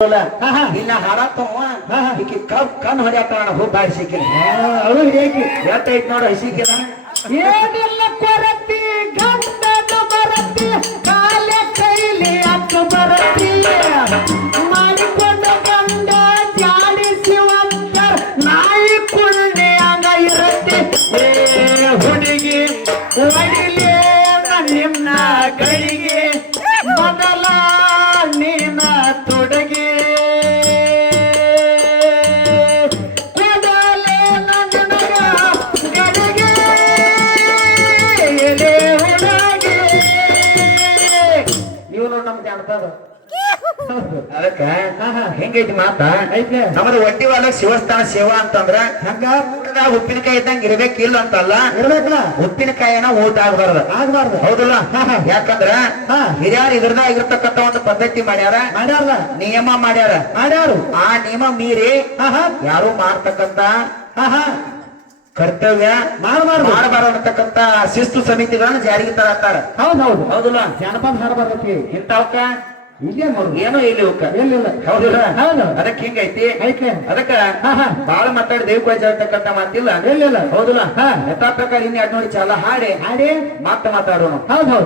ಇನ್ನ ಹಾಡತ್ತವ ಈಕಿ ಕಣ್ ಹೊಡ್ಯಾತಾಳ ಹೋಗಿ ಬಾಯಿ ಸಿಕ್ಕಿನ ಅವಳು ಹೇಗೆ ಎಟ್ಟೈತ್ ನೋಡ ಹಸಿಕಿದ ಏನೆಲ್ಲ ಕೊರತಿ ಗಂಟದ ಬರತಿ ಕಾಲ ಕೈಲಿ ಅಕ್ಕ ಬರತಿ ಮಾಡಿಕೊಂಡ ಗಂಡ ಜಾಡಿಸುವಂತ ನಾಯಿ ಕುಳ್ಳಿ ಹಂಗ ಇರತಿ ಹುಡುಗಿ ಒಡಿಲೇ ನಿನ್ನ ಕೈಗೆ ಬದಲ ನೀನ ತೊಡಗಿ ಅದಕ್ಕ ಹೆಂಗೈತಿ ಮಾತ ನಮ್ಮದು ಒಟ್ಟಿವಾದ ಶಿವಸ್ಥಾನ ಸೇವಾ ಅಂತಂದ್ರ ಹಂಗ ಊಟದಾಗ ಉಪ್ಪಿನಕಾಯಿ ಇದ್ದಂಗ ಇರ್ಬೇಕಿಲ್ಲ ಅಂತಲ್ಲ ಇರ್ಬೇಕಲ್ಲ ಉಪ್ಪಿನಕಾಯಿನ ಊಟ ಆಗ್ಬಾರ್ದು ಹೌದಲ್ಲ ಯಾಕಂದ್ರ ಹಿರಿಯರು ಇದ್ರದಾಗ ಇರ್ತಕ್ಕಂತ ಒಂದು ಪದ್ಧತಿ ಮಾಡ್ಯಾರ ನಿಯಮ ಮಾಡ್ಯಾರು ಆ ನಿಯಮ ಮೀರಿ ಯಾರು ಮಾಡ್ತಕ್ಕಂತ ಕರ್ತವ್ಯ ಮಾಡಬಾರದು ಅಂತಕ್ಕಂತ ಶಿಸ್ತು ಸಮಿತಿಗಳನ್ನ ಜಾರಿಗೆ ತರತ್ತಾರ ಹೌದಲ್ಲ ಜಾನಪದ ಹಾಡ ಬರ್ತೈತಿ ಇಂತವಕ್ಕ ಇಲ್ಲೇ ನೋಡು ಏನೋ ಇಲ್ಲಿ ಎಲ್ಲಿಲ್ಲ ಹೌದಿಲ್ಲ ಹೌದು ಅದಕ್ಕೆ ಹಿಂಗೈತಿ ಐತೆ ಅದಕ್ಕ ಬಾಳ ಮಾತಾಡಿ ದೇವಕೋಜ ಅಂತಕ್ಕಂತ ಮಾತಿಲ್ಲ ಎಲ್ಲಿಲ್ಲ ಹೌದಿಲ್ಲ ಯಥಾ ಪ್ರಕಾರ ಇನ್ನು 2 ನೋಡಿ ಚಾಲ ಹಾಡಿ ಹಾಡಿ ಮಾತಾಡೋಣ ಹೌದು